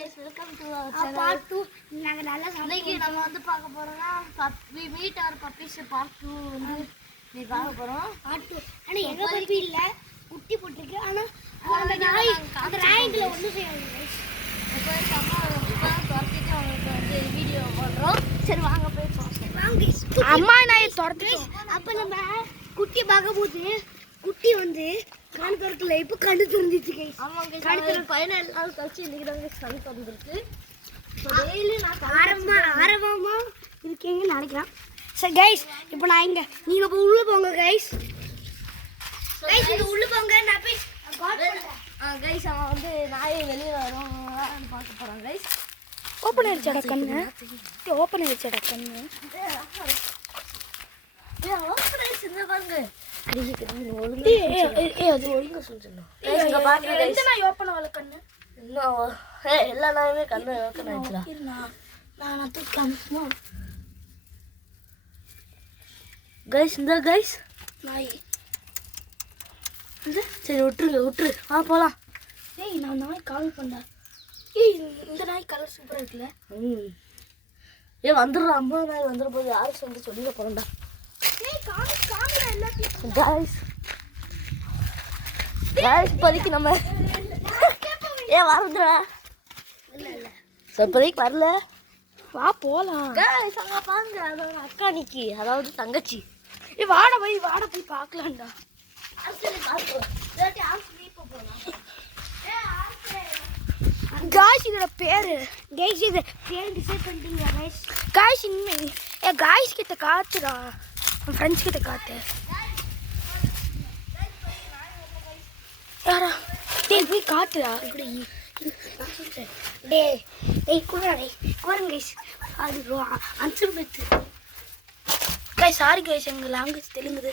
guys, welcome to our channel. Part 2. நாங்க நல்லா இன்னைக்கு நம்ம வந்து பார்க்க போறோம்னா we meet our puppies part 2 வந்து நீ பார்க்க போறோம். part 2. ஆனா எங்க பப்பி இல்ல, குட்டி போட்டுருக்கு. ஆனா அந்த நாய்க்குள்ள ஒண்ணு செய்யாது guys. இப்போ அம்மா துரத்திட்டு உங்களுக்கு வந்து வீடியோ போடுறோம். சரி வாங்க போய் பார்ப்போம். வாங்க guys. அம்மா நாயை துரத்திட்டோம். அப்ப நம்ம குட்டி பார்க்க போது குட்டி வந்து கண்ணு திறக்கல, இப்போ கண்ணு திறந்துச்சு கைஸ். ஆமாங்க, கண்ணு திறந்து 17 நாள் கழிச்சு இன்னைக்கு தான் கண்ணு திறந்துருக்கு. டெய்லி நான் ஆரம்பமா இருக்கீங்கன்னு நினைக்கிறேன். சரி கைஸ், இப்போ நான் இங்க நீங்க போய் உள்ள போங்க கைஸ். கைஸ் நீங்க உள்ள போங்க, நான் போய் கைஸ் அவன் வந்து நாயை வெளியே வரும் பார்க்க போறான் கைஸ். ஓப்பன் ஆயிடுச்சடா கண்ணு, ஓப்பன் ஆயிடுச்சடா கண்ணு. ஓப்பன் ஆயிடுச்சு இந்த பாருங்க. எல்லா நாயுமே கண்ணு கைஸ். இந்த கைஸ் நாய் சரி விட்டுரு போலாம். ஏய் நான் நாய் கால் பண்ணேன். ஏய் இந்த நாய் கலர் சூப்பரா இருக்குல்ல. ஏ வந்துடுறோம், அம்மா நாய் வந்துட போது யாருக்கு வந்து சொல்லிட போறேன்டா. இப்போதைக்கு நம்ம வரதுல இப்போதைக்கு வரல, வா போலாம். பாருங்க அதோட அக்கா நிக்கி, அதாவது தங்கச்சி. வாட போய் பார்க்கலாம்டா. காய்ஸ் இதோட பேரு கைஸ், இது பேர் டிசைட் பண்ணிட்டீங்க கைஸ். காய்ஸ் இனிமே காய்ஸ் கிட்ட காத்துடா, ஃப்ரெண்ட்ஸ் கிட்ட காட்டு. யாரா டேய் போய் காட்டுடா. இப்படி டேய் குறாடே குறங்க கைஸ். அது ஆன்சர் பெத்து கைஸ். சாரி கைஸ், எங்க லாங்குவேஜ் தெலுங்குது.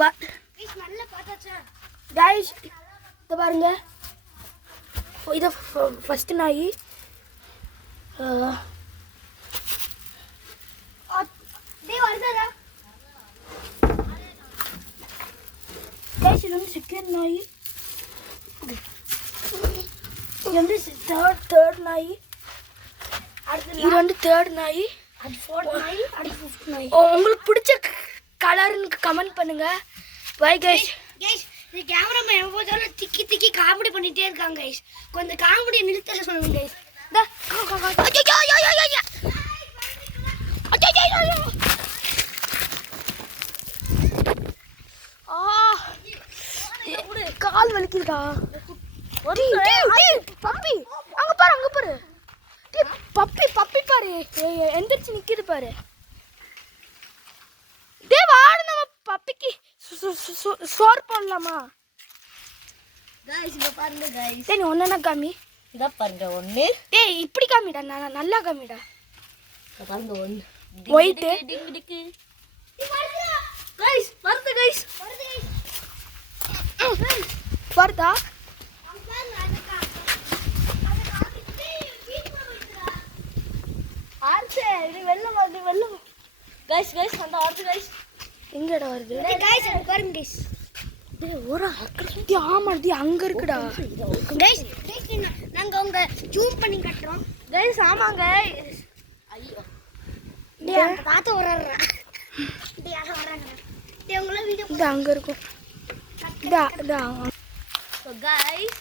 வா கைஸ் நல்ல பார்த்தாச்சா கைஸ். இத பாருங்க, இது ஃபர்ஸ்ட் நாய். கைஸ் இது வந்து செகண்ட் நாய், இது வந்து தேர்ட் நாய், இது வந்து தேர்ட் நாய், அது ஃபோர்த் நாய், அது ஃபிஃப்த் நாய். உங்களுக்கு பிடிச்ச கலர்னு கமெண்ட் பண்ணுங்க. Bye guys. கைஸ் இந்த கேமராமேன் எப்போதாலும் திக்கி காமெடி பண்ணிட்டே இருக்காங்க கைஸ். கொஞ்சம் காமெடி நிறுத்த சொல்லுங்க கைஸ். கால் வலிக்குதுடா. பப்பி அங்க பாரு பப்பி பாரு, எந்திரிச்சு நிக்குது பாரு. டேய் வாடு, நம்ம பப்பிக்கு சோறு போடலாமா கைஸ்? இங்க பாருங்க கைஸ். டேய் நீ ஒண்ணா காமி. இத பாருங்க ஒண்ணு. டேய் இப்படி காமிடா, நல்லா காமிடா. பாருங்க ஒண்ணு ஒயிட் டிங் டிக்கு. கைஸ் பாருங்க கைஸ், வருதா? ஆர்ச்சே இது வெல்லம் கைஸ். அந்த ஆர்ச்சு கைஸ் எங்கடா வருது கைஸ்? பாருங்க கைஸ், டேய் ஒரு அக்கறை ஆமாடி அங்க இருக்குடா கைஸ். நாங்க உங்க ஜூம் பண்ணி காட்டுறோம் கைஸ். ஆமாங்க ஐயோ டேய் அந்த தாத்தா வராறா. டேய் யாரோ வராங்க. டேய் உங்கள வீடியோ இது அங்க இருக்கும். ஸோ கைஸ்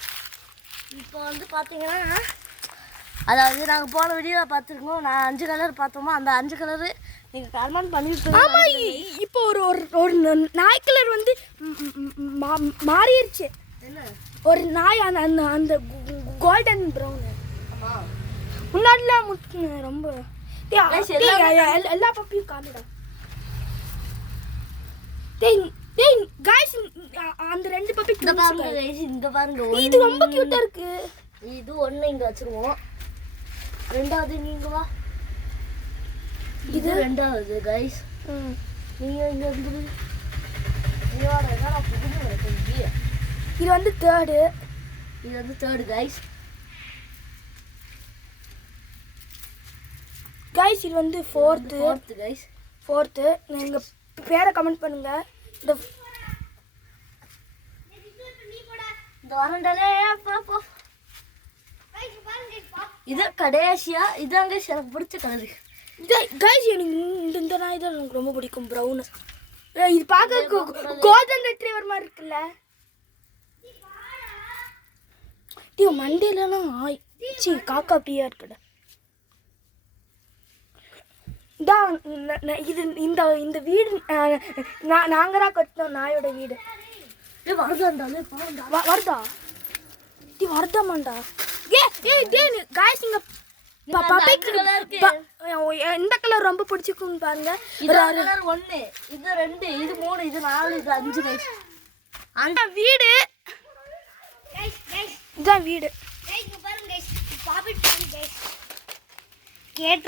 இப்போ வந்து பார்த்தீங்கன்னா, அதாவது நாங்கள் போன வீடியோவில் பார்த்துருக்கோம், நான் 5 கலர் பார்த்தோமோ அந்த 5 கலரு நீங்கள் கமெண்ட் பண்ணிட்டு. ஆமாம், இப்போ ஒரு நாய் கலர் வந்து மாறிடுச்சு. என்ன ஒரு நாய் அந்த கோல்டன் ப்ரௌனு முன்னாடிலாம் ரொம்ப எல்லா பப்பியும் காமிடா. டேய் गाइस அந்த ரெண்டு பப்பி இங்க பாருங்க गाइस, இங்க பாருங்க. இது ரொம்ப கியூட்டா இருக்கு. இது ஒண்ணு இங்க வச்சிருவோம். ரெண்டாவது நீங்க வா. இது ரெண்டாவது गाइस. நீங்க இங்க வந்து இங்க வாடா, நான் புகுந்து வரேன். இது வந்து தேர்ட் गाइस. गाइस இது வந்து fourth गाइस. fourth நீங்க பேரை கமெண்ட் பண்ணுங்க. இந்த வரண்டலே போ இது கடைசியா இதாங்க எனக்கு பிடிச்ச கலர். கைஸ் எனக்கு இந்த நாய் தான் எனக்கு ரொம்ப பிடிக்கும். ப்ரௌன். இது பார்க்க கோல்டன் ரெட்ரீவர் மாதிரி இருக்குல்ல. மண்டியிலலாம் ஆய் சி காக்கா அப்படியா இருக்குடா. இது இந்த வீடு நாங்க தான் கட்டினோம். நாயோட வீடு வருதா வருதாமாண்டா. காய்ஸ் இங்க எந்த கலர் ரொம்ப பிடிச்சிருக்குன்னு பாருங்க. கலர் 1 இது 2 இது 3 இது 4 இது 5 கைஸ். அந்த வீடு இதான் வீடு.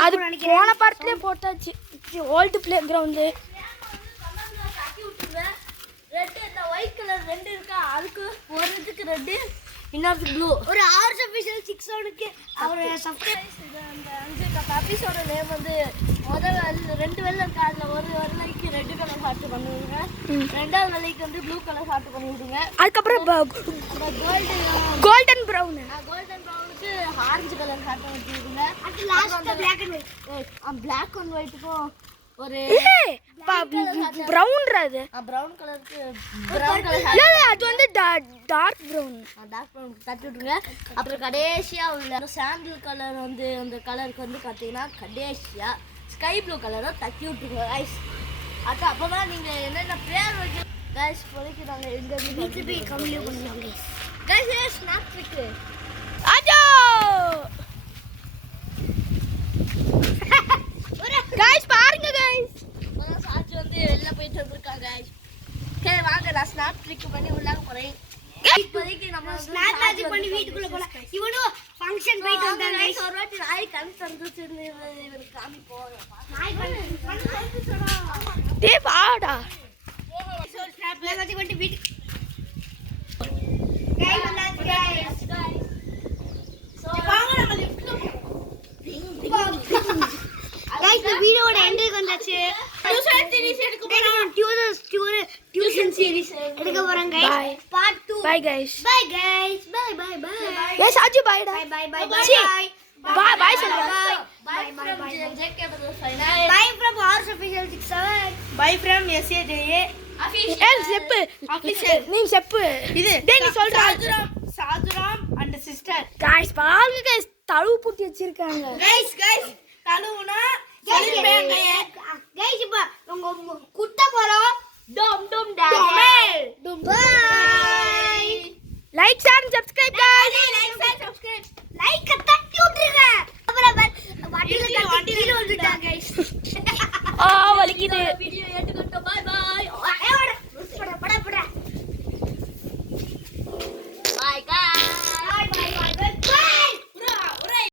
அது போன பார்ட்லயே போட்டாச்சு. Old play ground. ரெட் இந்த ஒயிட் கலர் 2 இருக்கா அதுக்கு ஒரு இதுக்கு ரெட் இன்னொரு ப்ளூ. ஒரு ஆர்ஸ் ஆபீஷியல் 6 ஓடுக்கு அவர் சப்ஸ்கிரைபர்ஸ். இது அந்த 5 பப்பீஸோட நேம் வந்து முதல் 2 வெள்ளை இருக்கா அதுல ஒரு வெள்ளைக்கு ரெட் கலர் ஹார்ட் பண்ணுவீங்க. ரெண்டாவது வெள்ளைக்கு வந்து ப்ளூ கலர் ஹார்ட் பண்ணி விடுங்க. அதுக்கப்புறம் கோல்டன் ப்ரௌன். கோல்டன் ப்ரௌனுக்கு ஆரஞ்சு கலர் ஹார்ட் பண்ணி விடுங்க. அது last black and white. Black and ஒயிட்டுக்கும் ஒரு ப்ரௌன் அது. ப்ரௌன் கலருக்கு ப்ரௌன் கலர் இல்ல அது வந்து டார்க் ப்ரௌன். டார்க் ப்ரௌன் தட்டி விட்டுருங்க. அப்புறம் கடைசியா உள்ள சாண்டில் கலர் வந்து அந்த கலருக்கு வந்து பார்த்தீங்கன்னா கடைசியா ஸ்கை ப்ளூ கலரை தட்டி விட்டுருங்க கைஸ். அப்பதான் நீங்க என்னென்ன பேர் வைக்க கைஸ் பொறுக்கி நாங்கள் எங்க வீட்டு போய் கம்மியாக பண்ணலாம் கைஸ். கைஸ் ஸ்னாப் இருக்கு ஆஜோ गाइस பாருங்க गाइस. சாச்சி வந்து வெளில போயிட்டு வந்திருக்காங்க गाइस. சரி வாங்க நான் ஸ்னாப் கிளிக் பண்ணி உள்ளாக போறேன். இப்போதைக்கு நம்ம ஸ்னாப் மேஜிக் பண்ணி வீட்டுக்குள்ள போலாம். இவனோ ஃபங்க்ஷன் போயிட்டு வந்தாங்க गाइस. ஒரு வாட்டி நாய் கண் தந்துச்சு இவரு காமி போறோம். நாய் கண் சொன்னா டேய் வாடா. சோ ஸ்னாப் மேஜிக் பண்ணி வீட்டு गाइस வந்தாச்சு गाइस. சோ வாங்க நம்ம லிஃப்ட்ல போவோம். गाइस இந்த வீடியோட எண்டுக்கு வந்தாச்சு. டியூஷன் சீரிஸ் எடுக்க போறோம். டியூஷன் சீரிஸ் எடுக்க போறோம் guys. Part 2. Bye guys. Bye guys. Bye bye bye. ஏய் சாஜி பை டா. Bye bye bye. Bye bye சொல்லுங்க. பை பை ஜேகே பதல் ஃபைனல். பை ஃப்ரம் ஆர்ஸ் official 67. Bye from SAJ official. ஏய் செப்பு ஆபீஷியல் நீ செப்பு. இது டேய் நீ சொல்ற. Sadhuram and sister. गाइस பாருங்க गाइस தழுவு பூட்டி வச்சிருக்காங்க. गाइस தழுவுனா சொல்லுங்க गाइस இப்ப உங்க குட்ட போறோம். டும் டும் டாமே. பை. Like share